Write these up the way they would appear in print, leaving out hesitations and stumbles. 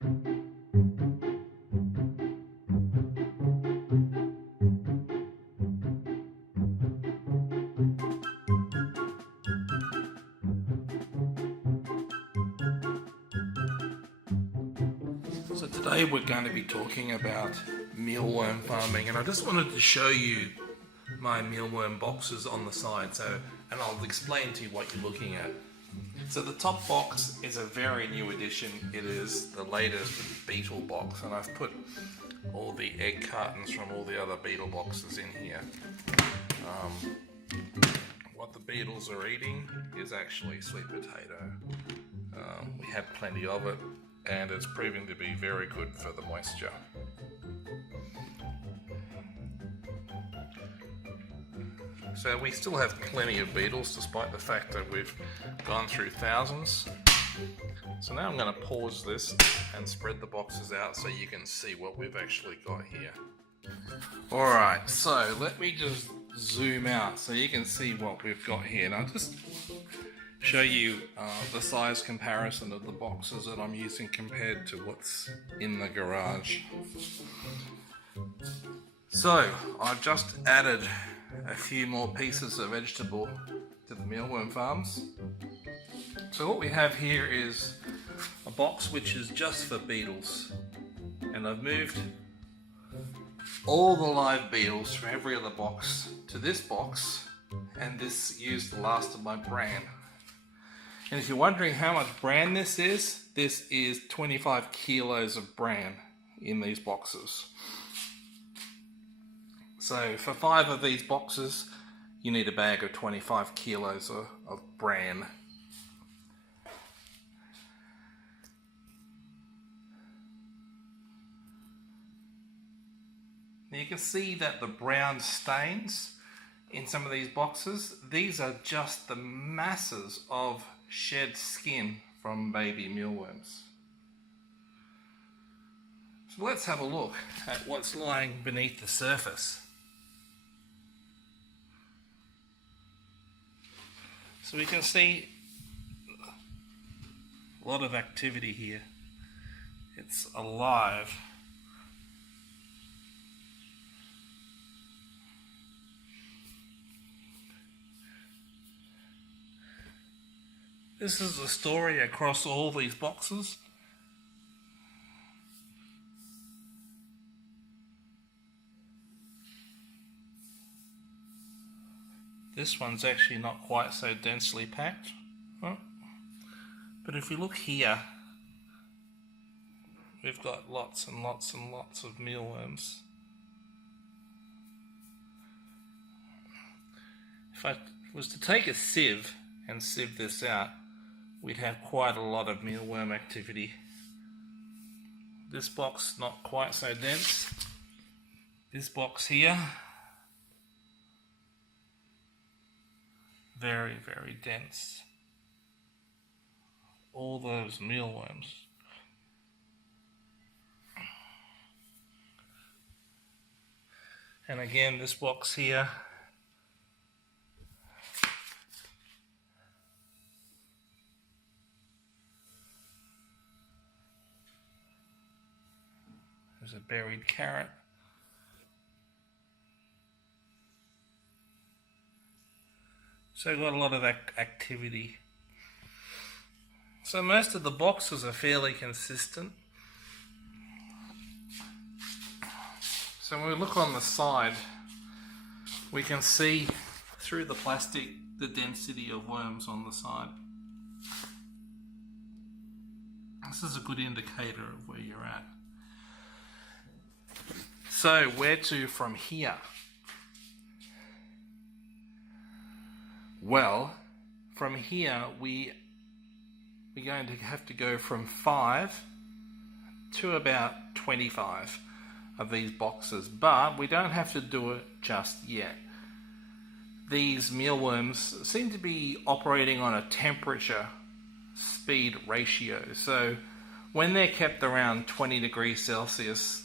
So today we're going to be talking about mealworm farming, and I just wanted to show you my mealworm boxes on the side, and I'll explain to you what you're looking at. So the top box is a very new addition. It is the latest beetle box, and I've put all the egg cartons from all the other beetle boxes in here. What the beetles are eating is actually sweet potato. We had plenty of it, and it's proving to be very good for the moisture. So we still have plenty of beetles despite the fact that we've gone through thousands. So now I'm going to pause this and spread the boxes out so you can see what we've actually got here. Alright, so let me just zoom out so you can see what we've got here. And I'll just show you the size comparison of the boxes that I'm using compared to what's in the garage. So I've just added a few more pieces of vegetable to the mealworm farms. So what we have here is a box which is just for beetles, and I've moved all the live beetles from every other box to this box, and this used the last of my bran. And if you're wondering how much bran this is 25 kilos of bran in these boxes. So for 5 of these boxes, you need a bag of 25 kilos of bran. Now you can see that the brown stains in some of these boxes, these are just the masses of shed skin from baby mealworms. So let's have a look at what's lying beneath the surface. So we can see a lot of activity here. It's alive. This is the story across all these boxes. This one's actually not quite so densely packed. But if we look here, we've got lots and lots and lots of mealworms. If I was to take a sieve and sieve this out, we'd have quite a lot of mealworm activity. This box not quite so dense. This box here, very, very dense. All those mealworms. And again, this box here, there's a buried carrot. So we've got a lot of activity. So most of the boxes are fairly consistent. So when we look on the side, we can see through the plastic the density of worms on the side. This is a good indicator of where you're at. So where to from here? Well, from here we're going to have to go from 5 to about 25 of these boxes, but we don't have to do it just yet. These mealworms seem to be operating on a temperature speed ratio, so when they're kept around 20 degrees Celsius,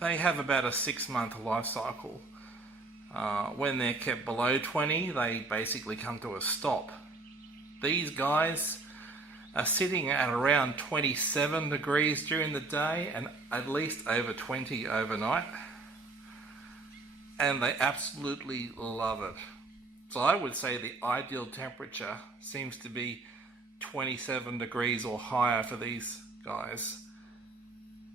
they have about a 6-month life cycle. When they're kept below 20, they basically come to a stop. These guys, are sitting at around 27 degrees during the day and at least over 20 overnight. And they absolutely love it. So I would say the ideal temperature seems to be 27 degrees or higher for these guys.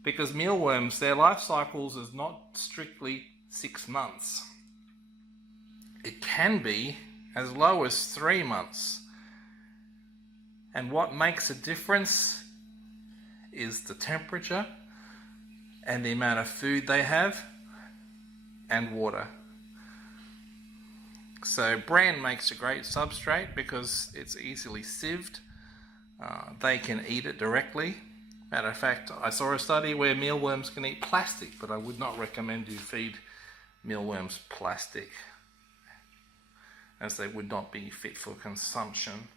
Because mealworms, their life cycles is not strictly 6 months. It can be as low as 3 months. And what makes a difference is the temperature and the amount of food they have and water. So bran makes a great substrate because it's easily sieved. They can eat it directly. Matter of fact, I saw a study where mealworms can eat plastic, but I would not recommend you feed mealworms plastic, as they would not be fit for consumption.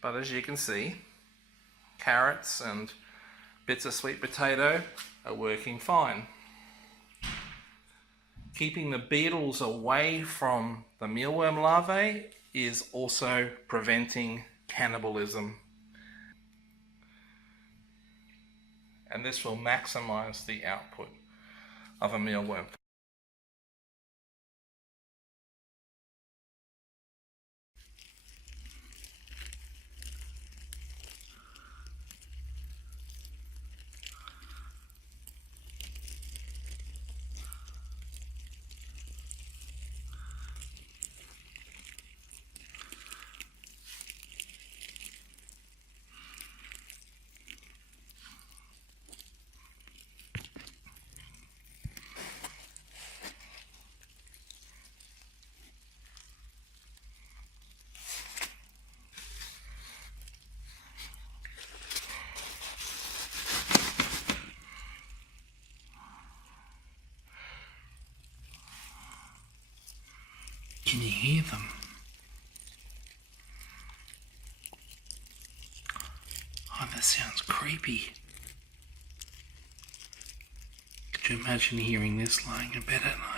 But as you can see, carrots and bits of sweet potato are working fine. Keeping the beetles away from the mealworm larvae is also preventing cannibalism. And this will maximize the output of a mealworm. Can you hear them? Oh, that sounds creepy. Could you imagine hearing this lying in bed at night?